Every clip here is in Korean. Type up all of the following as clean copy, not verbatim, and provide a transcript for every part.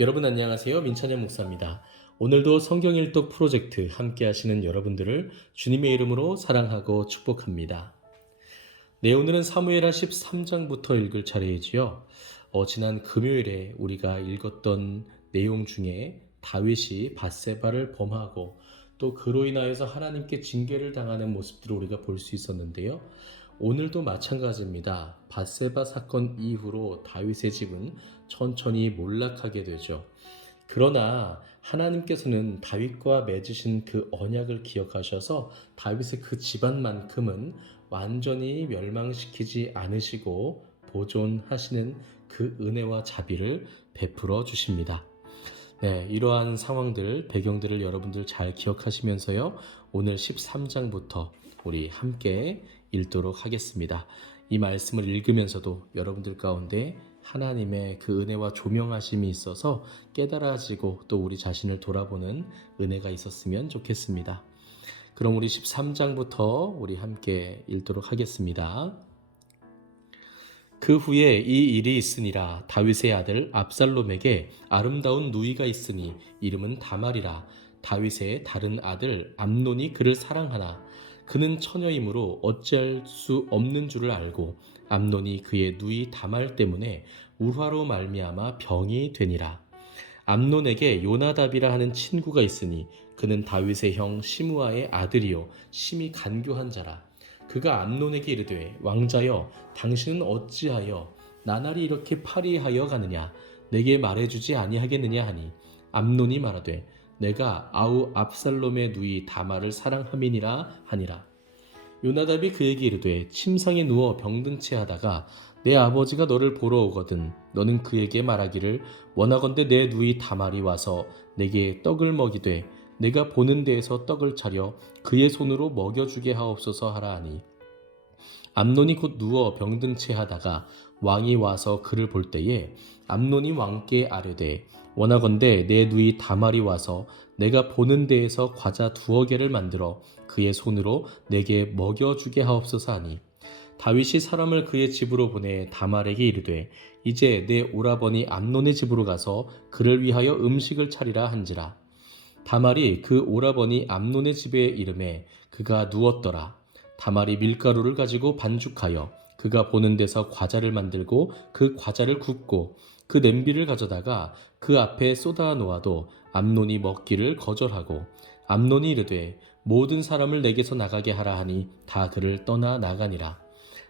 여러분 안녕하세요. 민찬현 목사입니다. 오늘도 성경 일독 프로젝트 함께 하시는 여러분들을 주님의 이름으로 사랑하고 축복합니다. 네, 오늘은 사무엘하 13장부터 읽을 차례이지요. 지난 금요일에 우리가 읽었던 내용 중에 다윗이 밧세바를 범하고 또 그로 인하여서 하나님께 징계를 당하는 모습들을 우리가 볼 수 있었는데요. 오늘도 마찬가지입니다. 밧세바 사건 이후로 다윗의 집은 천천히 몰락하게 되죠. 그러나 하나님께서는 다윗과 맺으신 그 언약을 기억하셔서 다윗의 그 집안만큼은 완전히 멸망시키지 않으시고 보존하시는 그 은혜와 자비를 베풀어 주십니다. 네, 이러한 상황들, 배경들을 여러분들 잘 기억하시면서요. 오늘 13장부터 우리 함께 읽도록 하겠습니다. 이 말씀을 읽으면서도 여러분들 가운데 하나님의 그 은혜와 조명하심이 있어서 깨달아지고 또 우리 자신을 돌아보는 은혜가 있었으면 좋겠습니다. 그럼 우리 13장부터 우리 함께 읽도록 하겠습니다. 그 후에 이 일이 있으니라. 다윗의 아들 압살롬에게 아름다운 누이가 있으니 이름은 다말이라. 다윗의 다른 아들 암논이 그를 사랑하나 그는 처녀이므로 어찌할 수 없는 줄을 알고 암논이 그의 누이 다말 때문에 울화로 말미암아 병이 되니라. 암논에게 요나답이라 하는 친구가 있으니 그는 다윗의 형 시므아의 아들이요 심히 간교한 자라. 그가 암논에게 이르되 왕자여 당신은 어찌하여 나날이 이렇게 파리하여 가느냐 내게 말해주지 아니하겠느냐 하니 암논이 말하되 내가 아우 압살롬의 누이 다말을 사랑함이니라 하니라. 요나답이 그에게 이르되 침상에 누워 병든 채 하다가 내 아버지가 너를 보러 오거든 너는 그에게 말하기를 원하건대 내 누이 다말이 와서 내게 떡을 먹이되 내가 보는 데에서 떡을 차려 그의 손으로 먹여주게 하옵소서 하라 하니 암논이 곧 누워 병든 채 하다가 왕이 와서 그를 볼 때에 암논이 왕께 아뢰되 원하건대 내 누이 다말이 와서 내가 보는 데에서 과자 2개를 만들어 그의 손으로 내게 먹여주게 하옵소서 하니 다윗이 사람을 그의 집으로 보내 다말에게 이르되 이제 내 오라버니 암논의 집으로 가서 그를 위하여 음식을 차리라 한지라. 다말이 그 오라버니 암논의 집에 이르매 그가 누웠더라. 다말이 밀가루를 가지고 반죽하여 그가 보는 데서 과자를 만들고 그 과자를 굽고 그 냄비를 가져다가 그 앞에 쏟아 놓아도 암논이 먹기를 거절하고 암논이 이르되 모든 사람을 내게서 나가게 하라 하니 다 그를 떠나 나가니라.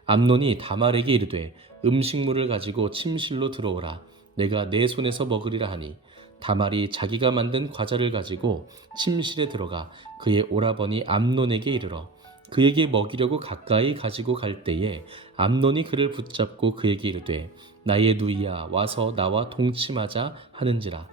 암논이 다말에게 이르되 음식물을 가지고 침실로 들어오라. 내가 내 손에서 먹으리라 하니 다말이 자기가 만든 과자를 가지고 침실에 들어가 그의 오라버니 암논에게 이르러 그에게 먹이려고 가까이 가지고 갈 때에 암논이 그를 붙잡고 그에게 이르되 나의 누이야 와서 나와 동침하자 하는지라.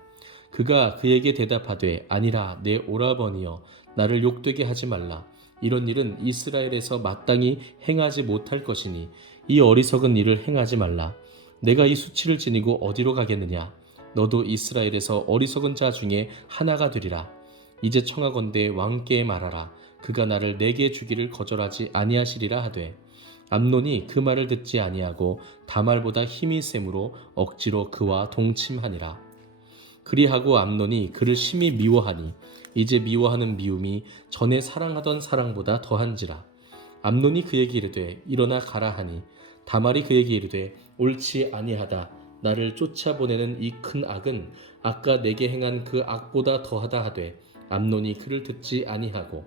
그가 그에게 대답하되 아니라 내 오라버니여 나를 욕되게 하지 말라. 이런 일은 이스라엘에서 마땅히 행하지 못할 것이니 이 어리석은 일을 행하지 말라. 내가 이 수치를 지니고 어디로 가겠느냐. 너도 이스라엘에서 어리석은 자 중에 하나가 되리라. 이제 청하건대 왕께 말하라. 그가 나를 내게 주기를 거절하지 아니하시리라 하되 암논이 그 말을 듣지 아니하고 다말보다 힘이 세므로 억지로 그와 동침하니라. 그리하고 암논이 그를 심히 미워하니 이제 미워하는 미움이 전에 사랑하던 사랑보다 더한지라. 암논이 그에게 이르되 일어나 가라 하니 다말이 그에게 이르되 옳지 아니하다. 나를 쫓아보내는 이 큰 악은 아까 내게 행한 그 악보다 더하다 하되 암논이 그를 듣지 아니하고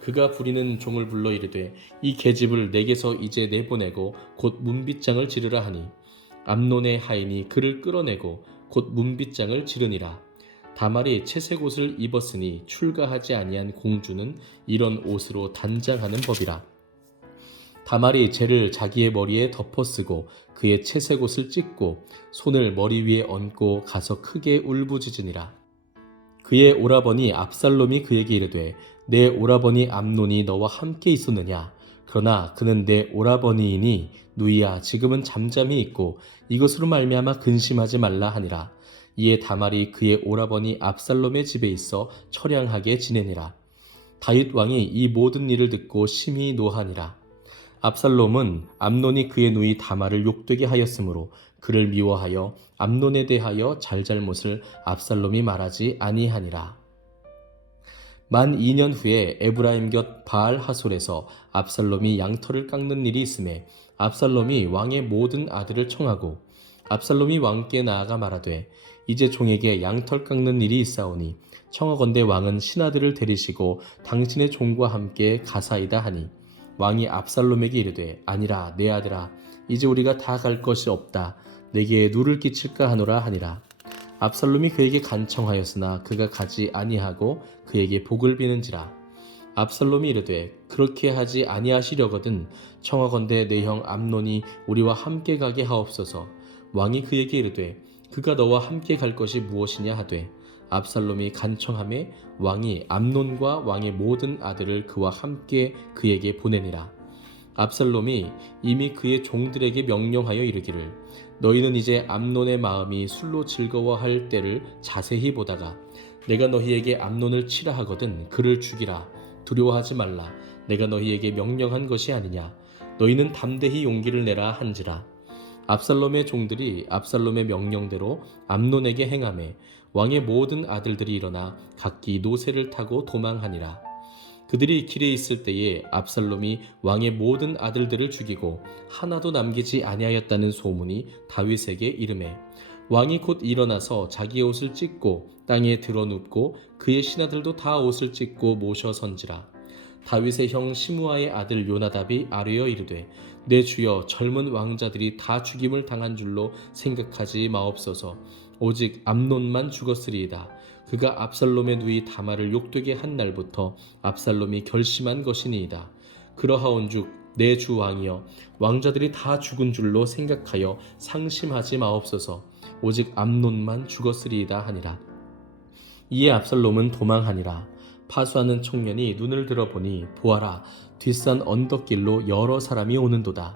그가 부리는 종을 불러 이르되 이 계집을 내게서 이제 내보내고 곧 문빗장을 지르라 하니 암논의 하인이 그를 끌어내고 곧 문빗장을 지르니라. 다말이 채색 옷을 입었으니 출가하지 아니한 공주는 이런 옷으로 단장하는 법이라. 다말이 재를 자기의 머리에 덮어쓰고 그의 채색 옷을 찢고 손을 머리 위에 얹고 가서 크게 울부짖으니라. 그의 오라버니 압살롬이 그에게 이르되 내 오라버니 암논이 너와 함께 있었느냐. 그러나 그는 내 오라버니이니 누이야 지금은 잠잠히 있고 이것으로 말미암아 근심하지 말라 하니라. 이에 다말이 그의 오라버니 압살롬의 집에 있어 처량하게 지내니라. 다윗 왕이 이 모든 일을 듣고 심히 노하니라. 압살롬은 암논이 그의 누이 다말을 욕되게 하였으므로 그를 미워하여 암논에 대하여 잘잘못을 압살롬이 말하지 아니하니라. 만 2년 후에 에브라임 곁 바알 하솔에서 압살롬이 양털을 깎는 일이 있음에 압살롬이 왕의 모든 아들을 청하고 압살롬이 왕께 나아가 말하되 이제 종에게 양털 깎는 일이 있사오니 청하건대 왕은 신하들을 데리시고 당신의 종과 함께 가사이다 하니 왕이 압살롬에게 이르되 아니라 내 아들아 이제 우리가 다 갈 것이 없다 내게 누를 끼칠까 하노라 하니라. 압살롬이 그에게 간청하였으나 그가 가지 아니하고 그에게 복을 비는지라. 압살롬이 이르되 그렇게 하지 아니하시려거든 청하건대 내 형 암논이 우리와 함께 가게 하옵소서. 왕이 그에게 이르되 그가 너와 함께 갈 것이 무엇이냐 하되 압살롬이 간청하매 왕이 암논과 왕의 모든 아들을 그와 함께 그에게 보내니라. 압살롬이 이미 그의 종들에게 명령하여 이르기를 너희는 이제 암논의 마음이 술로 즐거워할 때를 자세히 보다가 내가 너희에게 암논을 치라 하거든 그를 죽이라. 두려워하지 말라. 내가 너희에게 명령한 것이 아니냐. 너희는 담대히 용기를 내라 한지라. 압살롬의 종들이 압살롬의 명령대로 암논에게 행하매 왕의 모든 아들들이 일어나 각기 노새를 타고 도망하니라. 그들이 길에 있을 때에 압살롬이 왕의 모든 아들들을 죽이고 하나도 남기지 아니하였다는 소문이 다윗에게 이르매 왕이 곧 일어나서 자기의 옷을 찢고 땅에 드러눕고 그의 신하들도 다 옷을 찢고 모셔 선지라. 다윗의 형 시므아의 아들 요나답이 아뢰어 이르되 내 주여 젊은 왕자들이 다 죽임을 당한 줄로 생각하지 마옵소서. 오직 암논만 죽었으리이다. 그가 압살롬의 누이 다말을 욕되게 한 날부터 압살롬이 결심한 것이니이다. 그러하온즉 내 주 왕이여 왕자들이 다 죽은 줄로 생각하여 상심하지 마옵소서. 오직 암논만 죽었으리이다 하니라. 이에 압살롬은 도망하니라. 파수하는 청년이 눈을 들어보니 보아라 뒷산 언덕길로 여러 사람이 오는도다.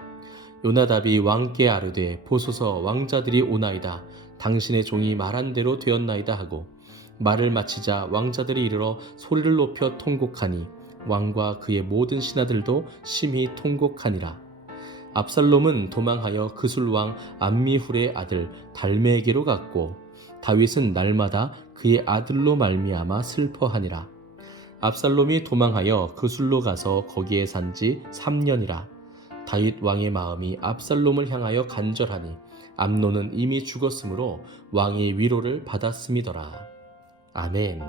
요나답이 왕께 아뢰되 보소서 왕자들이 오나이다. 당신의 종이 말한 대로 되었나이다 하고 말을 마치자 왕자들이 이르러 소리를 높여 통곡하니 왕과 그의 모든 신하들도 심히 통곡하니라. 압살롬은 도망하여 그술왕 암미훌의 아들 달메에게로 갔고 다윗은 날마다 그의 아들로 말미암아 슬퍼하니라. 압살롬이 도망하여 그술로 가서 거기에 산지 3년이라. 다윗 왕의 마음이 압살롬을 향하여 간절하니 암논은 이미 죽었으므로 왕이 위로를 받았음이더라. 아멘.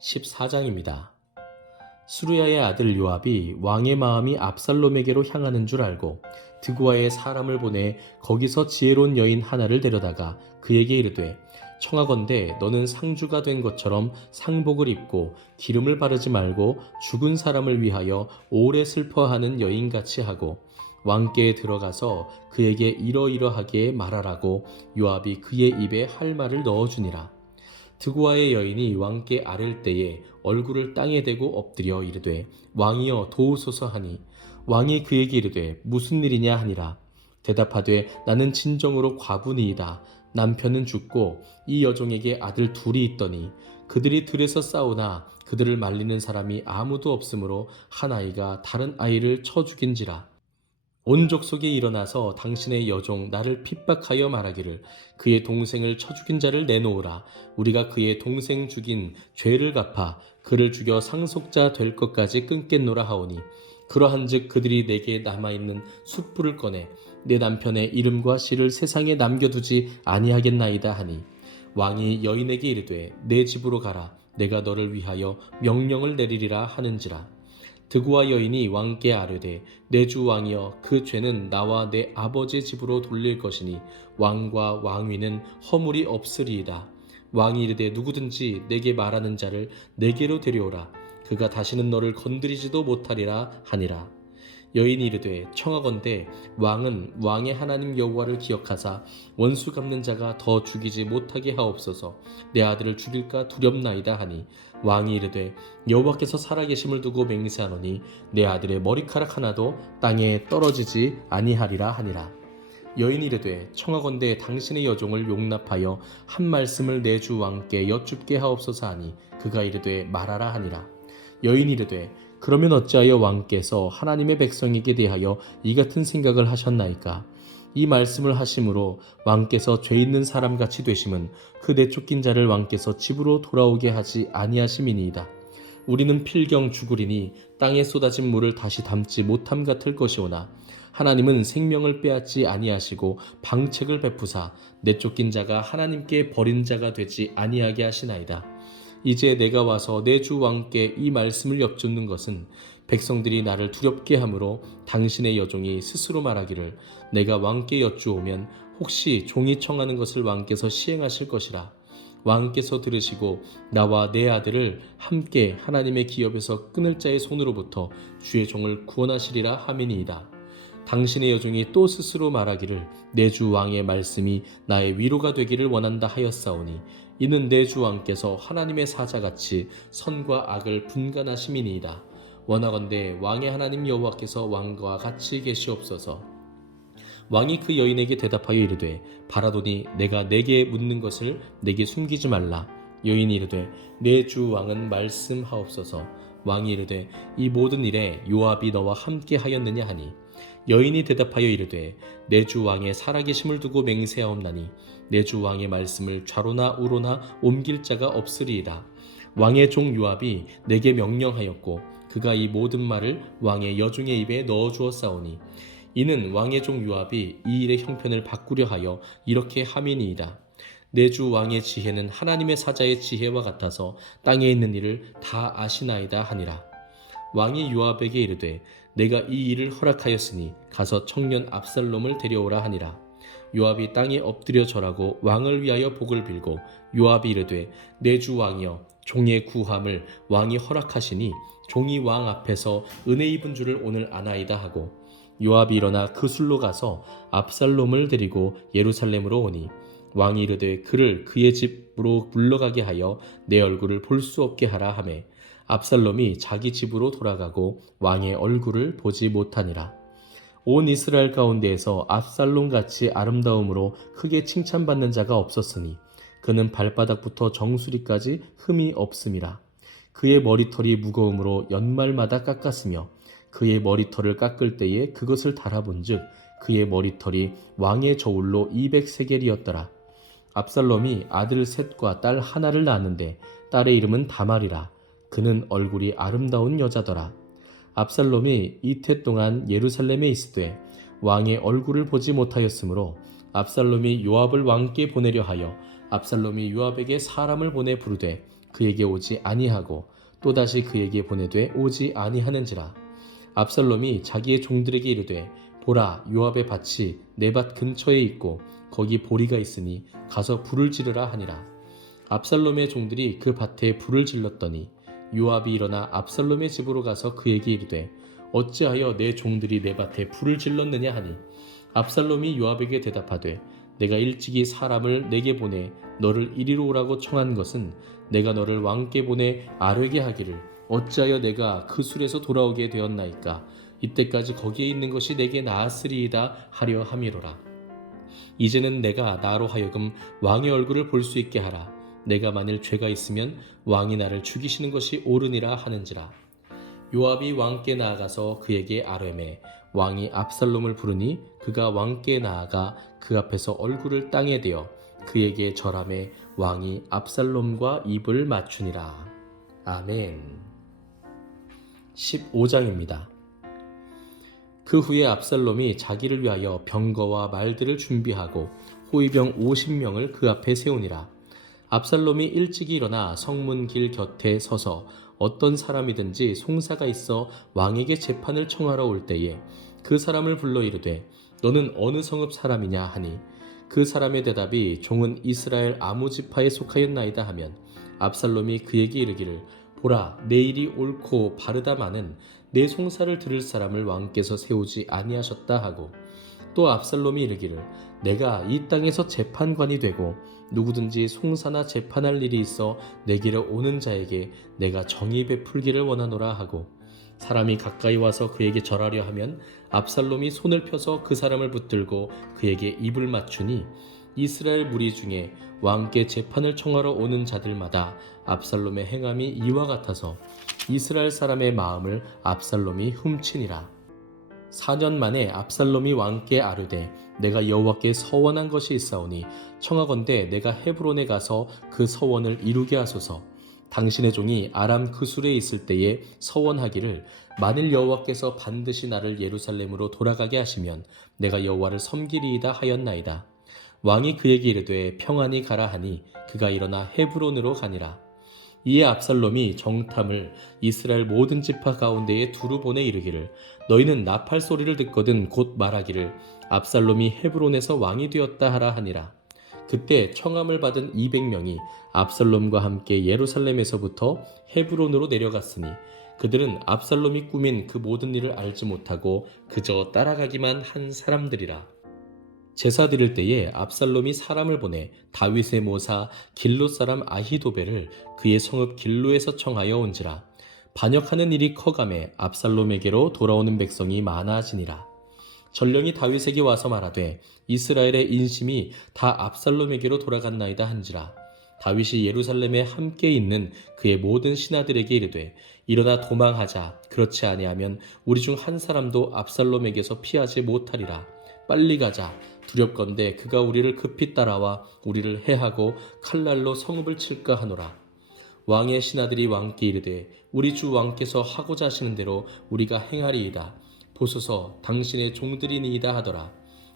14장입니다. 수르야의 아들 요압이 왕의 마음이 압살롬에게로 향하는 줄 알고 드구아에 사람을 보내 거기서 지혜로운 여인 하나를 데려다가 그에게 이르되 청하건대 너는 상주가 된 것처럼 상복을 입고 기름을 바르지 말고 죽은 사람을 위하여 오래 슬퍼하는 여인같이 하고 왕께에 들어가서 그에게 이러이러하게 말하라고 요압이 그의 입에 할 말을 넣어주니라. 드구아의 여인이 왕께 아랠 때에 얼굴을 땅에 대고 엎드려 이르되 왕이여 도우소서 하니 왕이 그에게 이르되 무슨 일이냐 하니라. 대답하되 나는 진정으로 과부니이다. 남편은 죽고 이 여종에게 아들 둘이 있더니 그들이 들에서 싸우나 그들을 말리는 사람이 아무도 없으므로 한 아이가 다른 아이를 쳐 죽인지라. 온 족속이 일어나서 당신의 여종 나를 핍박하여 말하기를 그의 동생을 쳐 죽인 자를 내놓으라. 우리가 그의 동생 죽인 죄를 갚아 그를 죽여 상속자 될 것까지 끊겠노라 하오니 그러한즉 그들이 내게 남아있는 숯불을 꺼내 내 남편의 이름과 씨를 세상에 남겨두지 아니하겠나이다 하니 왕이 여인에게 이르되 내 집으로 가라. 내가 너를 위하여 명령을 내리리라 하는지라. 드구아 여인이 왕께 아뢰되 내 주 왕이여 그 죄는 나와 내 아버지 집으로 돌릴 것이니 왕과 왕위는 허물이 없으리이다. 왕이 이르되 누구든지 내게 말하는 자를 내게로 데려오라. 그가 다시는 너를 건드리지도 못하리라 하니라. 여인이 이르되 청하건대 왕은 왕의 하나님 여호와를 기억하사 원수 갚는 자가 더 죽이지 못하게 하옵소서. 내 아들을 죽일까 두렵나이다 하니 왕이 이르되 여호와께서 살아계심을 두고 맹세하노니 내 아들의 머리카락 하나도 땅에 떨어지지 아니하리라 하니라. 여인이 이르되 청하건대 당신의 여종을 용납하여 한 말씀을 내 주 왕께 여쭙게 하옵소서 하니 그가 이르되 말하라 하니라. 여인이 이르되 그러면 어찌하여 왕께서 하나님의 백성에게 대하여 이 같은 생각을 하셨나이까? 이 말씀을 하심으로 왕께서 죄 있는 사람같이 되심은 그 내쫓긴 자를 왕께서 집으로 돌아오게 하지 아니하심이니이다. 우리는 필경 죽으리니 땅에 쏟아진 물을 다시 담지 못함 같을 것이오나 하나님은 생명을 빼앗지 아니하시고 방책을 베푸사 내쫓긴 자가 하나님께 버린 자가 되지 아니하게 하시나이다. 이제 내가 와서 내 주 왕께 이 말씀을 여쭙는 것은 백성들이 나를 두렵게 하므로 당신의 여종이 스스로 말하기를 내가 왕께 여쭈오면 혹시 종이 청하는 것을 왕께서 시행하실 것이라. 왕께서 들으시고 나와 내 아들을 함께 하나님의 기업에서 끊을 자의 손으로부터 주의 종을 구원하시리라 하미니이다. 당신의 여종이 또 스스로 말하기를 내 주 왕의 말씀이 나의 위로가 되기를 원한다 하였사오니 이는 내 주 왕께서 하나님의 사자같이 선과 악을 분간하심이니이다. 원하건대 왕의 하나님 여호와께서 왕과 같이 계시옵소서. 왕이 그 여인에게 대답하여 이르되 바라도니 내가 내게 묻는 것을 내게 숨기지 말라. 여인이 이르되 내 주 왕은 말씀하옵소서. 왕이 이르되 이 모든 일에 요압이 너와 함께 하였느냐 하니 여인이 대답하여 이르되 내 주 왕의 살아계심을 두고 맹세하옵나니 내 주 왕의 말씀을 좌로나 우로나 옮길 자가 없으리이다. 왕의 종 요압이 내게 명령하였고 그가 이 모든 말을 왕의 여종의 입에 넣어주었사오니 이는 왕의 종 요압이 이 일의 형편을 바꾸려 하여 이렇게 함이니이다. 내 주 왕의 지혜는 하나님의 사자의 지혜와 같아서 땅에 있는 일을 다 아시나이다 하니라. 왕이 요압에게 이르되 내가 이 일을 허락하였으니 가서 청년 압살롬을 데려오라 하니라. 요압이 땅에 엎드려 절하고 왕을 위하여 복을 빌고 요압이 이르되 내 주 왕이여 종의 구함을 왕이 허락하시니 종이 왕 앞에서 은혜 입은 줄을 오늘 아나이다 하고 요압이 일어나 그 술로 가서 압살롬을 데리고 예루살렘으로 오니 왕이 이르되 그를 그의 집으로 물러가게 하여 내 얼굴을 볼 수 없게 하라 하매 압살롬이 자기 집으로 돌아가고 왕의 얼굴을 보지 못하니라. 온 이스라엘 가운데에서 압살롬같이 아름다움으로 크게 칭찬받는 자가 없었으니 그는 발바닥부터 정수리까지 흠이 없음이라. 그의 머리털이 무거움으로 연말마다 깎았으며 그의 머리털을 깎을 때에 그것을 달아본즉 그의 머리털이 왕의 저울로 200세겔이었더라. 압살롬이 아들 셋과 딸 하나를 낳았는데 딸의 이름은 다말이라. 그는 얼굴이 아름다운 여자더라. 압살롬이 이태 동안 예루살렘에 있으되 왕의 얼굴을 보지 못하였으므로 압살롬이 요압을 왕께 보내려 하여 압살롬이 요압에게 사람을 보내 부르되 그에게 오지 아니하고 또다시 그에게 보내되 오지 아니하는지라. 압살롬이 자기의 종들에게 이르되 보라 요압의 밭이 내 밭 근처에 있고 거기 보리가 있으니 가서 불을 지르라 하니라. 압살롬의 종들이 그 밭에 불을 질렀더니 요압이 일어나 압살롬의 집으로 가서 그에게 이르되 어찌하여 내 종들이 내 밭에 불을 질렀느냐 하니 압살롬이 요압에게 대답하되 내가 일찍이 사람을 내게 보내 너를 이리로 오라고 청한 것은 내가 너를 왕께 보내 아뢰게 하기를 어찌하여 내가 그 술에서 돌아오게 되었나이까. 이때까지 거기에 있는 것이 내게 나았으리이다 하려 함이로라. 이제는 내가 나로 하여금 왕의 얼굴을 볼 수 있게 하라. 내가 만일 죄가 있으면 왕이 나를 죽이시는 것이 옳으니라 하는지라. 요압이 왕께 나아가서 그에게 아뢰매 왕이 압살롬을 부르니 그가 왕께 나아가 그 앞에서 얼굴을 땅에 대어 그에게 절하매 왕이 압살롬과 입을 맞추니라. 아멘. 15장입니다. 그 후에 압살롬이 자기를 위하여 병거와 말들을 준비하고 호위병 50명을 그 앞에 세우니라. 압살롬이 일찍이 일어나 성문 길 곁에 서서 어떤 사람이든지 송사가 있어 왕에게 재판을 청하러 올 때에 그 사람을 불러 이르되 너는 어느 성읍 사람이냐 하니 그 사람의 대답이 종은 이스라엘 아무 지파에 속하였나이다 하면 압살롬이 그에게 이르기를 보라 내 일이 옳고 바르다마는 내 송사를 들을 사람을 왕께서 세우지 아니하셨다 하고 또 압살롬이 이르기를 내가 이 땅에서 재판관이 되고 누구든지 송사나 재판할 일이 있어 내게로 오는 자에게 내가 정의 베풀기를 원하노라 하고 사람이 가까이 와서 그에게 절하려 하면 압살롬이 손을 펴서 그 사람을 붙들고 그에게 입을 맞추니 이스라엘 무리 중에 왕께 재판을 청하러 오는 자들마다 압살롬의 행함이 이와 같아서 이스라엘 사람의 마음을 압살롬이 훔치니라. 4년 만에 압살롬이 왕께 아뢰되 내가 여호와께 서원한 것이 있사오니 청하건대 내가 헤브론에 가서 그 서원을 이루게 하소서. 당신의 종이 아람 그술에 있을 때에 서원하기를 만일 여호와께서 반드시 나를 예루살렘으로 돌아가게 하시면 내가 여호와를 섬기리이다 하였나이다. 왕이 그에게 이르되 평안히 가라 하니 그가 일어나 헤브론으로 가니라. 이에 압살롬이 정탐을 이스라엘 모든 지파 가운데에 두루 보내 이르기를 너희는 나팔 소리를 듣거든 곧 말하기를 압살롬이 헤브론에서 왕이 되었다 하라 하니라. 그때 청함을 받은 200명이 압살롬과 함께 예루살렘에서부터 헤브론으로 내려갔으니 그들은 압살롬이 꾸민 그 모든 일을 알지 못하고 그저 따라가기만 한 사람들이라. 제사 드릴 때에 압살롬이 사람을 보내 다윗의 모사 길로 사람 아히도벨을 그의 성읍 길로에서 청하여 온지라. 반역하는 일이 커가매 압살롬에게로 돌아오는 백성이 많아지니라. 전령이 다윗에게 와서 말하되 이스라엘의 인심이 다 압살롬에게로 돌아갔나이다 한지라. 다윗이 예루살렘에 함께 있는 그의 모든 신하들에게 이르되 일어나 도망하자. 그렇지 아니하면 우리 중 한 사람도 압살롬에게서 피하지 못하리라. 빨리 가자. 두렵건대 그가 우리를 급히 따라와 우리를 해하고 칼날로 성읍을 칠까 하노라. 왕의 신하들이 왕께 이르되 우리 주 왕께서 하고자 하시는 대로 우리가 행하리이다. 보소서 당신의 종들이니이다 하더라.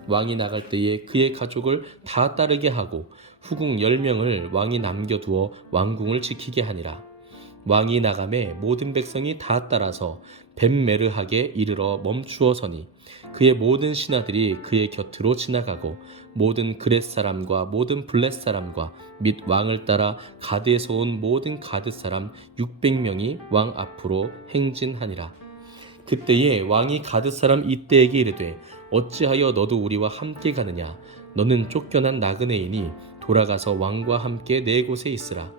왕이 나갈 때에 그의 가족을 다 따르게 하고 후궁 10명을 왕이 남겨두어 왕궁을 지키게 하니라. 왕이 나가매 모든 백성이 다 따라서 벳메르하게 이르러 멈추어 서니 그의 모든 신하들이 그의 곁으로 지나가고 모든 그렛 사람과 모든 블렛 사람과 및 왕을 따라 가드에서 온 모든 가드 사람 600명이 왕 앞으로 행진하니라. 그때에 왕이 가드 사람 이때에게 이르되 어찌하여 너도 우리와 함께 가느냐. 너는 쫓겨난 나그네이니 돌아가서 왕과 함께 네 곳에 있으라.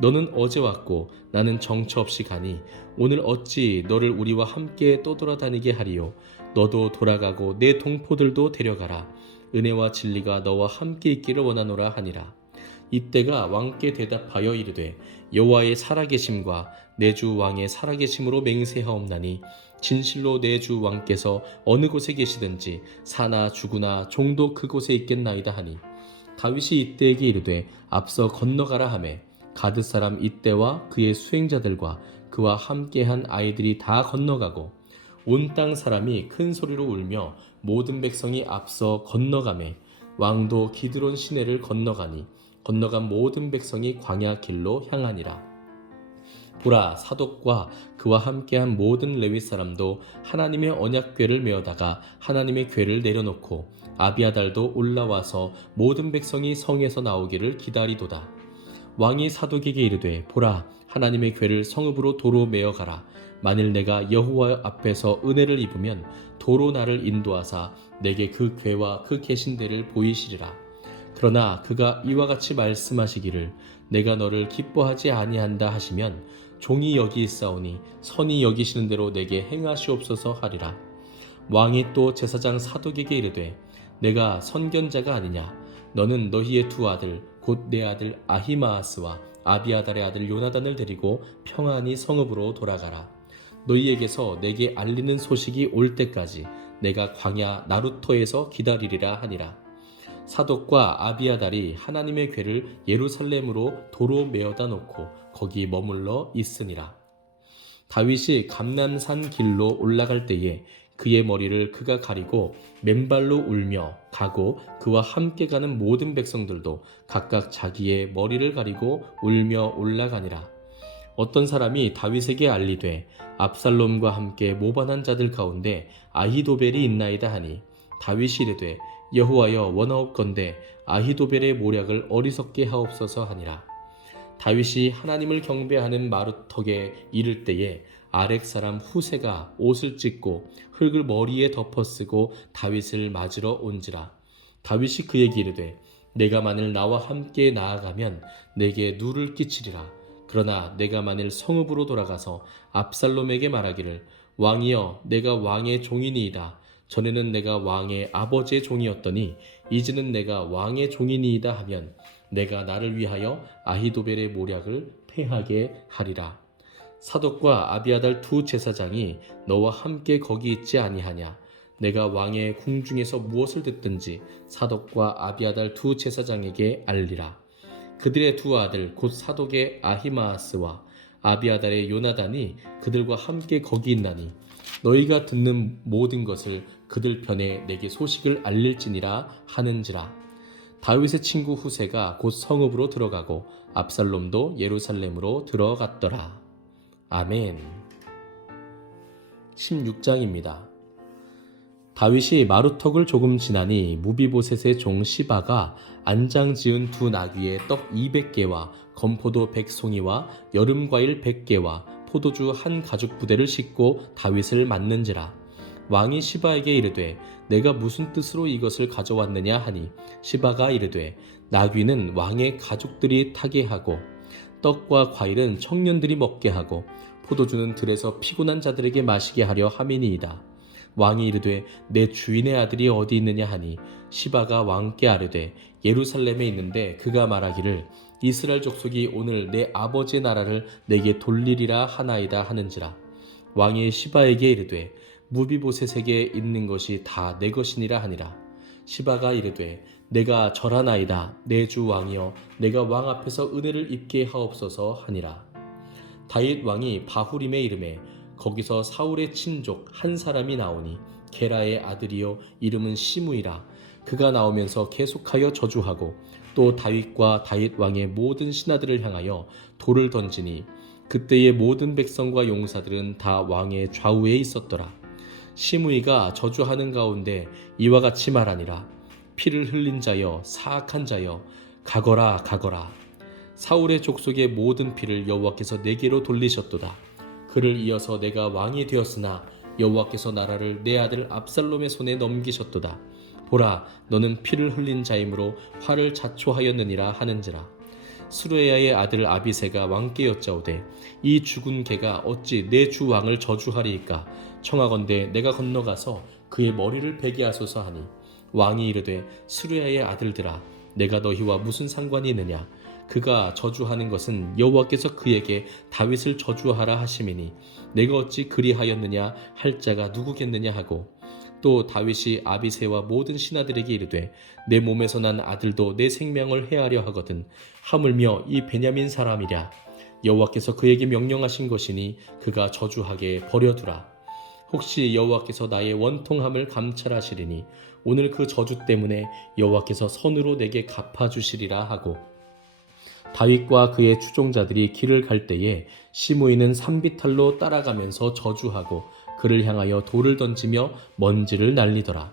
너는 어제 왔고 나는 정처 없이 가니 오늘 어찌 너를 우리와 함께 떠돌아다니게 하리요. 너도 돌아가고 내 동포들도 데려가라. 은혜와 진리가 너와 함께 있기를 원하노라 하니라. 이때가 왕께 대답하여 이르되 여호와의 살아계심과 내 주 왕의 살아계심으로 맹세하옵나니 진실로 내 주 왕께서 어느 곳에 계시든지 사나 죽으나 종도 그곳에 있겠나이다 하니 다윗이 이때에게 이르되 앞서 건너가라 하매 가드 사람 이때와 그의 수행자들과 그와 함께한 아이들이 다 건너가고 온 땅 사람이 큰 소리로 울며 모든 백성이 앞서 건너가매 왕도 기드론 시내를 건너가니 건너간 모든 백성이 광야 길로 향하니라. 보라 사독과 그와 함께한 모든 레위 사람도 하나님의 언약궤를 메어다가 하나님의 궤를 내려놓고 아비아달도 올라와서 모든 백성이 성에서 나오기를 기다리도다. 왕이 사독에게 이르되 보라 하나님의 궤를 성읍으로 도로 메어 가라. 만일 내가 여호와 앞에서 은혜를 입으면 도로 나를 인도하사 내게 그 궤와 그 계신대를 보이시리라. 그러나 그가 이와 같이 말씀하시기를 내가 너를 기뻐하지 아니한다 하시면 종이 여기 있사오니 선이 여기시는 대로 내게 행하시옵소서 하리라. 왕이 또 제사장 사독에게 이르되 내가 선견자가 아니냐. 너는 너희의 두 아들 곧 내 아들 아히마아스와 아비아달의 아들 요나단을 데리고 평안히 성읍으로 돌아가라. 너희에게서 내게 알리는 소식이 올 때까지 내가 광야 나루터에서 기다리리라 하니라. 사독과 아비아달이 하나님의 궤를 예루살렘으로 도로 메어다 놓고 거기 머물러 있으니라. 다윗이 감난산 길로 올라갈 때에 그의 머리를 그가 가리고 맨발로 울며 가고 그와 함께 가는 모든 백성들도 각각 자기의 머리를 가리고 울며 올라가니라. 어떤 사람이 다윗에게 알리되 압살롬과 함께 모반한 자들 가운데 아히도벨이 있나이다 하니 다윗이 이르되 여호와여 원하옵건대 아히도벨의 모략을 어리석게 하옵소서 하니라. 다윗이 하나님을 경배하는 마루턱에 이를 때에 아렉 사람 후세가 옷을 찢고 흙을 머리에 덮어쓰고 다윗을 맞으러 온지라. 다윗이 그에게 이르되 내가 만일 나와 함께 나아가면 내게 누를 끼치리라. 그러나 내가 만일 성읍으로 돌아가서 압살롬에게 말하기를 왕이여 내가 왕의 종이니이다. 전에는 내가 왕의 아버지의 종이었더니 이제는 내가 왕의 종이니이다 하면 내가 나를 위하여 아히도벨의 모략을 패하게 하리라. 사독과 아비아달 두 제사장이 너와 함께 거기 있지 아니하냐. 내가 왕의 궁중에서 무엇을 듣든지 사독과 아비아달 두 제사장에게 알리라. 그들의 두 아들 곧 사독의 아히마아스와 아비아달의 요나단이 그들과 함께 거기 있나니 너희가 듣는 모든 것을 그들 편에 내게 소식을 알릴지니라 하는지라. 다윗의 친구 후세가 곧 성읍으로 들어가고 압살롬도 예루살렘으로 들어갔더라. 아멘. 16장입니다. 다윗이 마루턱을 조금 지나니 무비보셋의 종 시바가 안장 지은 두 나귀에 떡 200개와 건포도 100송이와 여름과일 100개와 포도주 한 가죽 부대를 싣고 다윗을 맞는지라. 왕이 시바에게 이르되 내가 무슨 뜻으로 이것을 가져왔느냐 하니 시바가 이르되 나귀는 왕의 가족들이 타게 하고 떡과 과일은 청년들이 먹게 하고 포도주는 들에서 피곤한 자들에게 마시게 하려 함이니이다. 왕이 이르되 내 주인의 아들이 어디 있느냐 하니 시바가 왕께 아뢰되 예루살렘에 있는데 그가 말하기를 이스라엘 족속이 오늘 내 아버지의 나라를 내게 돌리리라 하나이다 하는지라. 왕이 시바에게 이르되 무비보셋에게 있는 것이 다 내 것이니라 하니라. 시바가 이르되 내가 절하나이다 내 주 왕이여 내가 왕 앞에서 은혜를 입게 하옵소서 하니라. 다윗 왕이 바후림에 이르매 거기서 사울의 친족 한 사람이 나오니 게라의 아들이요 이름은 시므이라. 그가 나오면서 계속하여 저주하고 또 다윗과 다윗 왕의 모든 신하들을 향하여 돌을 던지니 그때의 모든 백성과 용사들은 다 왕의 좌우에 있었더라. 시므이가 저주하는 가운데 이와 같이 말하니라. 피를 흘린 자여 사악한 자여 가거라 가거라. 사울의 족속의 모든 피를 여호와께서 내게로 돌리셨도다. 그를 이어서 내가 왕이 되었으나 여호와께서 나라를 내 아들 압살롬의 손에 넘기셨도다. 보라 너는 피를 흘린 자이므로 화를 자초하였느니라 하는지라. 스루야의 아들 아비새가 왕께 여짜오되 이 죽은 개가 어찌 내 주 왕을 저주하리이까. 청하건대 내가 건너가서 그의 머리를 베게 하소서 하니 왕이 이르되 스루야의 아들들아 내가 너희와 무슨 상관이 있느냐. 그가 저주하는 것은 여호와께서 그에게 다윗을 저주하라 하심이니 내가 어찌 그리하였느냐 할 자가 누구겠느냐 하고 또 다윗이 아비새와 모든 신하들에게 이르되 내 몸에서 난 아들도 내 생명을 해하려 하거든 하물며 이 베냐민 사람이랴. 여호와께서 그에게 명령하신 것이니 그가 저주하게 버려두라. 혹시 여호와께서 나의 원통함을 감찰하시리니 오늘 그 저주 때문에 여호와께서 선으로 내게 갚아주시리라 하고 다윗과 그의 추종자들이 길을 갈 때에 시므이는 산비탈로 따라가면서 저주하고 그를 향하여 돌을 던지며 먼지를 날리더라.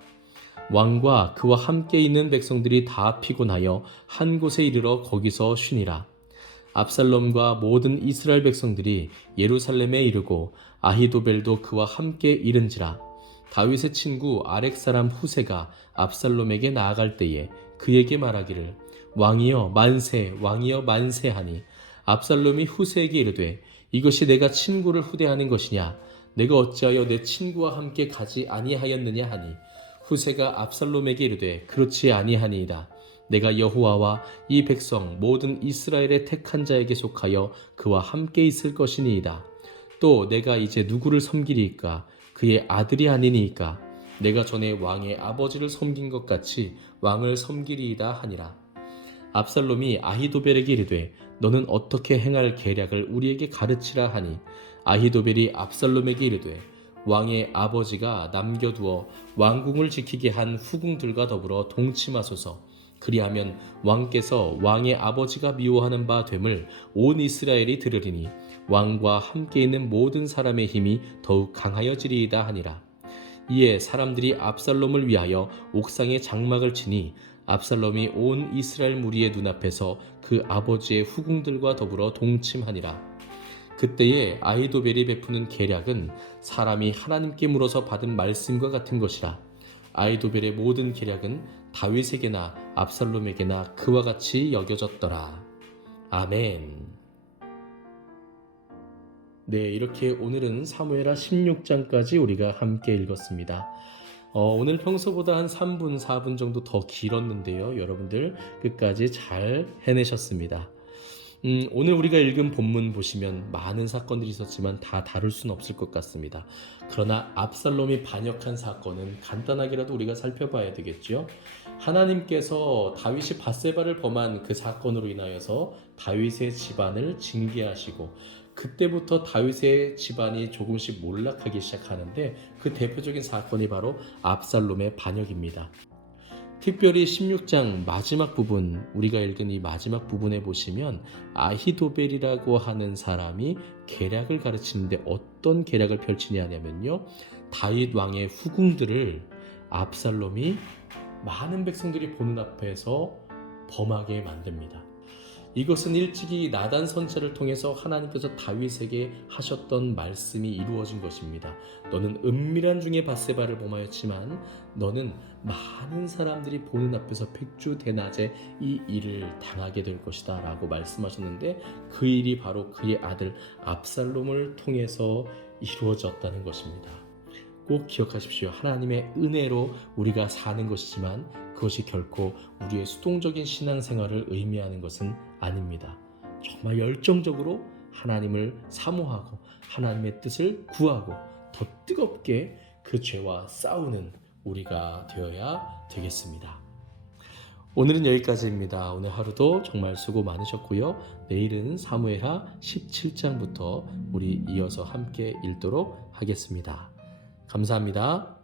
왕과 그와 함께 있는 백성들이 다 피곤하여 한 곳에 이르러 거기서 쉬니라. 압살롬과 모든 이스라엘 백성들이 예루살렘에 이르고 아히도벨도 그와 함께 이른지라. 다윗의 친구 아렉 사람 후세가 압살롬에게 나아갈 때에 그에게 말하기를 왕이여 만세 왕이여 만세 하니 압살롬이 후세에게 이르되 이것이 내가 친구를 후대하는 것이냐. 내가 어찌하여 내 친구와 함께 가지 아니하였느냐 하니 후세가 압살롬에게 이르되 그렇지 아니하니이다. 내가 여호와와 이 백성 모든 이스라엘의 택한 자에게 속하여 그와 함께 있을 것이니이다. 또 내가 이제 누구를 섬기리이까. 그의 아들이 아니니이까. 내가 전에 왕의 아버지를 섬긴 것 같이 왕을 섬기리이다 하니라. 압살롬이 아히도벨에게 이르되 너는 어떻게 행할 계략을 우리에게 가르치라 하니 아히도벨이 압살롬에게 이르되 왕의 아버지가 남겨두어 왕궁을 지키게 한 후궁들과 더불어 동침하소서. 그리하면 왕께서 왕의 아버지가 미워하는 바 됨을 온 이스라엘이 들으리니 왕과 함께 있는 모든 사람의 힘이 더욱 강하여지리이다 하니라. 이에 사람들이 압살롬을 위하여 옥상에 장막을 치니 압살롬이 온 이스라엘 무리의 눈앞에서 그 아버지의 후궁들과 더불어 동침하니라. 그때에 아히도벨이 베푸는 계략은 사람이 하나님께 물어서 받은 말씀과 같은 것이라. 아히도벨의 모든 계략은 다윗에게나 압살롬에게나 그와 같이 여겨졌더라. 아멘. 네, 이렇게 오늘은 사무엘하 16장까지 우리가 함께 읽었습니다. 오늘 평소보다 한 3분, 4분 정도 더 길었는데요. 여러분들 끝까지 잘 해내셨습니다. 오늘 우리가 읽은 본문 보시면 많은 사건들이 있었지만 다 다룰 수는 없을 것 같습니다. 그러나 압살롬이 반역한 사건은 간단하게라도 우리가 살펴봐야 되겠죠. 하나님께서 다윗이 밧세바를 범한 그 사건으로 인하여서 다윗의 집안을 징계하시고 그때부터 다윗의 집안이 조금씩 몰락하기 시작하는데 그 대표적인 사건이 바로 압살롬의 반역입니다. 특별히 16장 마지막 부분, 우리가 읽은 이 마지막 부분에 보시면 아히도벨이라고 하는 사람이 계략을 가르치는데 어떤 계략을 펼치냐면요, 다윗 왕의 후궁들을 압살롬이 많은 백성들이 보는 앞에서 범하게 만듭니다. 이것은 일찍이 나단 선지자를 통해서 하나님께서 다윗에게 하셨던 말씀이 이루어진 것입니다. 너는 은밀한 중에 밧세바를 범하였지만 너는 많은 사람들이 보는 앞에서 백주대낮에 이 일을 당하게 될 것이다 라고 말씀하셨는데, 그 일이 바로 그의 아들 압살롬을 통해서 이루어졌다는 것입니다. 꼭 기억하십시오. 하나님의 은혜로 우리가 사는 것이지만 그것이 결코 우리의 수동적인 신앙생활을 의미하는 것은 아닙니다. 정말 열정적으로 하나님을 사모하고 하나님의 뜻을 구하고 더 뜨겁게 그 죄와 싸우는 우리가 되어야 되겠습니다. 오늘은 여기까지입니다. 오늘 하루도 정말 수고 많으셨고요. 내일은 사무엘하 17장부터 우리 이어서 함께 읽도록 하겠습니다. 감사합니다.